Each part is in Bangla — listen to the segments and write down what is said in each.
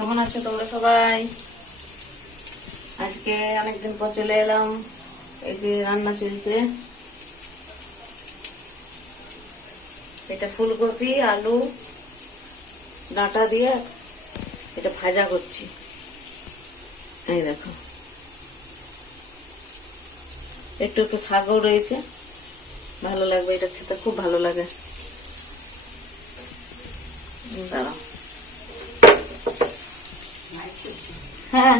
কেমন আছো তোমরা সবাই? আজকে অনেকদিন পর চলে এলাম। এই যে রান্না চলছে, এটা ফুলকপি আলু ডাঁটা দিয়ে এটা ভাজা করছি। এই দেখো, একটু একটু শাকও রয়েছে, ভালো লাগবে, এটা খেতে খুব ভালো লাগে। দাঁড়াও, হ্যাঁ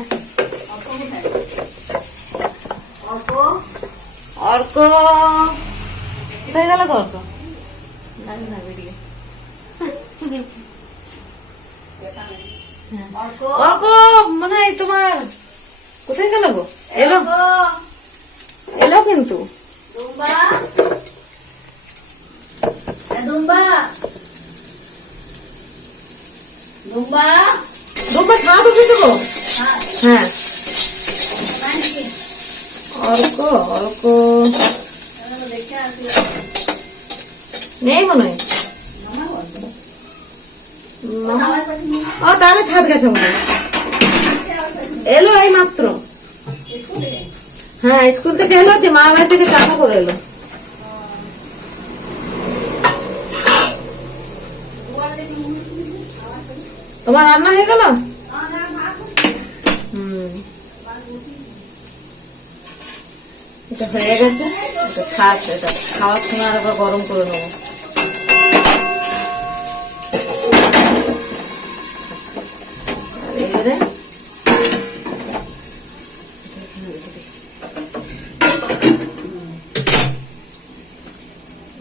অর্ক কোথায় গেল গো? অর্ক জানি না, বেরিয়ে অর্ক মনে হয় তোমার কোথায় গেল গো? এলো এলো কিন্তু দুম্বা দুম্বা দুম্বা দুম্বা ছাদ উঠেছে গো। হ্যাঁ অর্ক অর্ক নেই মনে হয়। ও তাহলে ছাদ গেছে মনে হয়, এলো এই মাত্র। হ্যাঁ স্কুল থেকে এলো, যে মা বাড়ি থেকে চাপা করে এলো। তোমার রান্না হয়ে গেল? এটা হয়ে গেছে, এটা থাক, এটা খাওয়ার সময় আর একবার গরম করে নেবো।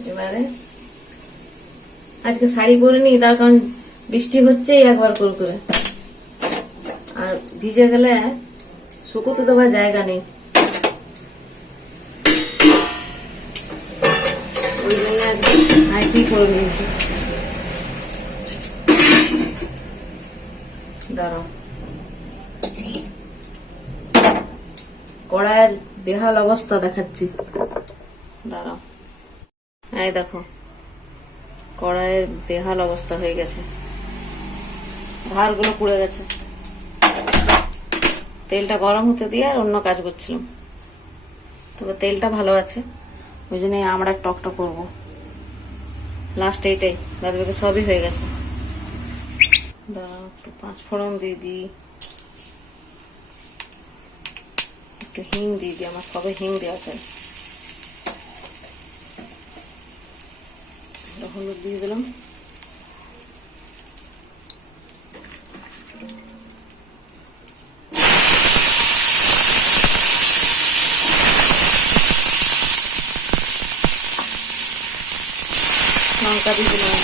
এবারে আজকে শাড়ি পরিনি, তার কারণ বৃষ্টি হচ্ছে একবার করে, আর ভিজে গেলে শুকোতে দেওয়ার জায়গা নেই, ওই জন্য নাইটি পরে নিয়েছি। দাঁড়াও, কড়াইয়ের বেহাল অবস্থা দেখাচ্ছি, দাঁড়াও। এই দেখো, কড়াইয়ের বেহাল অবস্থা হয়ে গেছে, ধারগুলো পুড়ে গেছে। তেলটা গরম হতে দিয়ে আর অন্য কাজ করছিলাম, তবে তেলটা ভালো আছে, ওই জন্য আমরা টকটা করবো লাস্ট, এইটাই, বাদ বাকি সবই হয়ে গেছে। দাঁড়াও, একটু 5 ফোড়ন দিয়ে দিই, একটু হিং দিয়ে দিই, আমার সবে হিং দেওয়া চাই। হলুদ দিয়ে দিলাম, লঙ্কা দিয়ে দিলাম,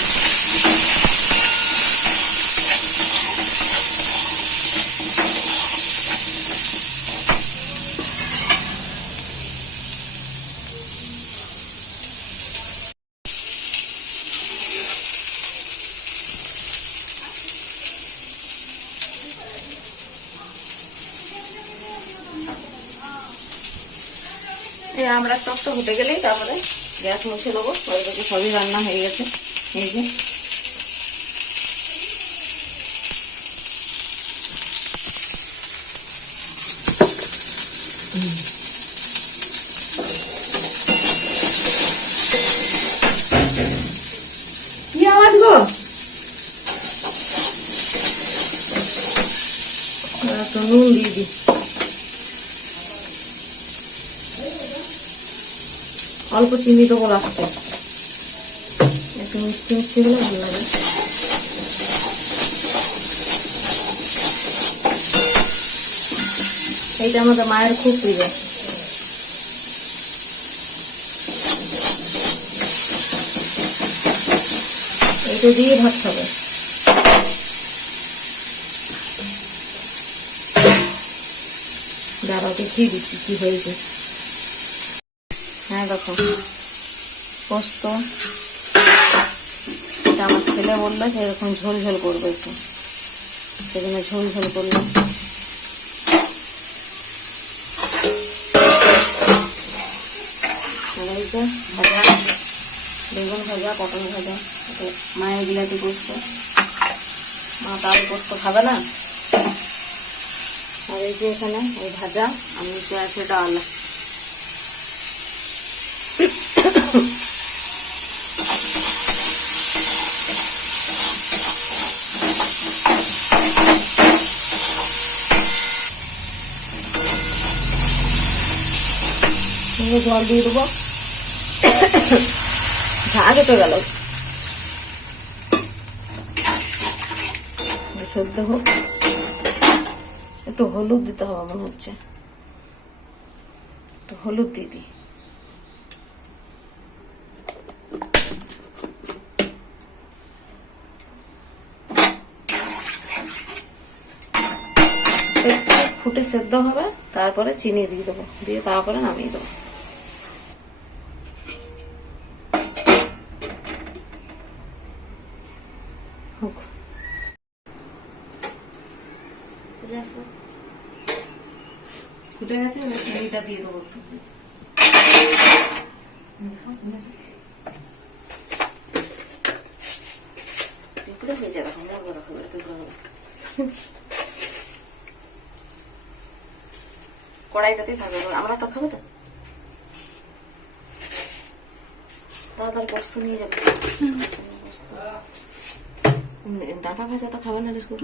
এই আমরা টকটা হতে গেলেই তারপরে গ্যাস মুছে দেবো। ওইদিকে সবই রান্না হয়ে গেছে, এই যে কি আওয়াজ গো? একটু নুন দিয়ে দিই, অল্প চিনি দেবো লাস্টে, একটু মিষ্টি মিষ্টি হলে ভালো লাগে। এইটা আমাদের মায়ের খুব প্রিয়, এইটা দিয়ে ভাত খাবে। দাঁড়াও দেখিয়ে দিচ্ছি কি হয়েছে। হ্যাঁ দেখো, পোস্ত, এটা আমার ছেলে বললো যে এরকম ঝোল ঝোল করবো, একটু সেজন্য ঝোল ঝোল করলাম। ভাজা বেগুন ভাজা, পটল ভাজা, মায়ের বিলাতি পোস্ত, মা তাল পোস্ত খাবে না, আর এই যে এখানে এই ভাজা, আমি নিচে আছে ডাল। জল দিয়ে দেবো, ঝাঁজ উঠে গেল, সেদ্ধ হোক। একটু হলুদ দিতে হবে মনে হচ্ছে, একটু হলুদ দিয়ে দিই। একটু ফুটে সেদ্ধ হবে, তারপরে চিনি দিয়ে দেবো, দিয়ে তারপরে নামিয়ে দেবো। ফুটে গেছে, চিনিটা দিয়ে দেবো। পিঁপড়ে হয়ে যাবে, কড়াইটাতেই থাকবে, আমরা তো খাবো তো। তাড়াতাড়ি পোস্ত নিয়ে যাবে। ডাটা ভাজাটা খাবে না, বিস্কুট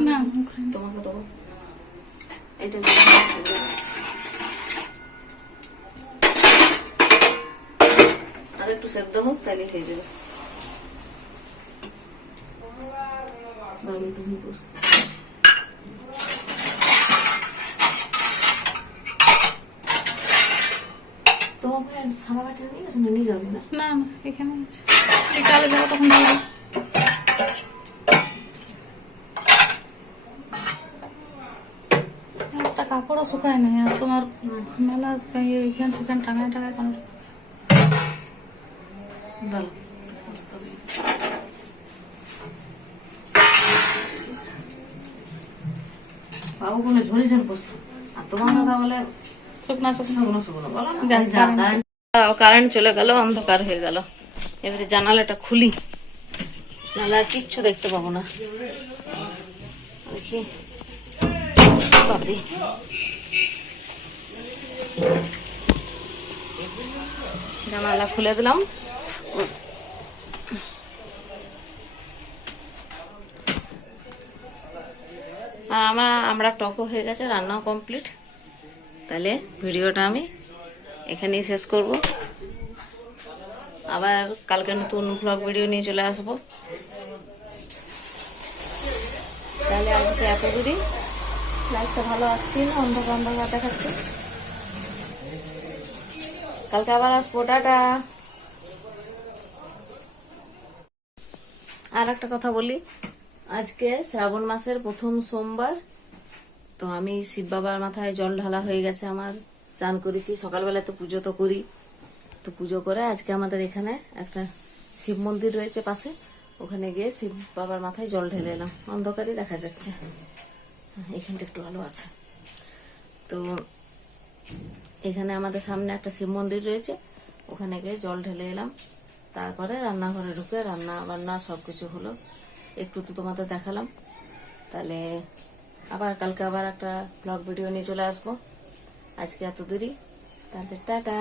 তোমাকে দেবো। এটা আর একটু সেদ্ধ হোক, তাহলে হয়ে যাবে। তোমার ভাই সারা বাটি নিয়ে গেছো না? নিয়ে যাবে না? না না, এখানে আছে। বিকালে যাবো তখন যাবো। একটা কাপড়ও শুকায় নাই, আর তোমার মেলা এখানে সেখানে টাঙায় টাঙায় কেন? ভালো বাবু বলে ঝোল ঝোল পোস্ত, আর তোমার দাদা বলে শুকনা শুকনা। শুকনো শুকনো। বলো না, কারেন্ট চলে গেল, অন্ধকার হয়ে গেল। এবারে জানালাটা খুলি, নাহলে আর কিচ্ছু দেখতে পাবো না। দেখি বাবরি, জানালা খুলে দিলাম। আর আমরা টকও হয়ে গেছে, রান্নাও কমপ্লিট। তাহলে ভিডিওটা আমি এখানেই শেষ করব। আবার কালকে নতুন ব্লগ ভিডিও নিয়ে চলে আসবো। তাহলে আজকে এত দূরই। লাইটটা ভালো আসছে না, অন্ধকার অন্ধকার দেখাচ্ছে। কালকে আবার আসবো, টাটা। আর একটা কথা বলি, আজকে শ্রাবণ মাসের প্রথম সোমবার, তো আমি শিব বাবার মাথায় জল ঢালা হয়ে গেছে আমার, চান করেছি। সকালবেলা তো পুজো তো করি, তো পুজো করে আজকে আমাদের এখানে একটা শিব মন্দির রয়েছে পাশে, ওখানে গিয়ে শিব বাবার মাথায় জল ঢেলে এলাম। অন্ধকারই দেখা যাচ্ছে, এখানটা একটু আলো আছে। তো এখানে আমাদের সামনে একটা শিব মন্দির রয়েছে, ওখানে গিয়ে জল ঢেলে এলাম। তারপরে রান্নাঘরে ঢুকে রান্না বান্না সবকিছু হলো, একটু তো তোমাদের দেখালাম। তাহলে আবার কালকে আবার একটা ব্লগ ভিডিও নিয়ে চলে আসবো। আজকে এত দেরি, তাহলে টাটা।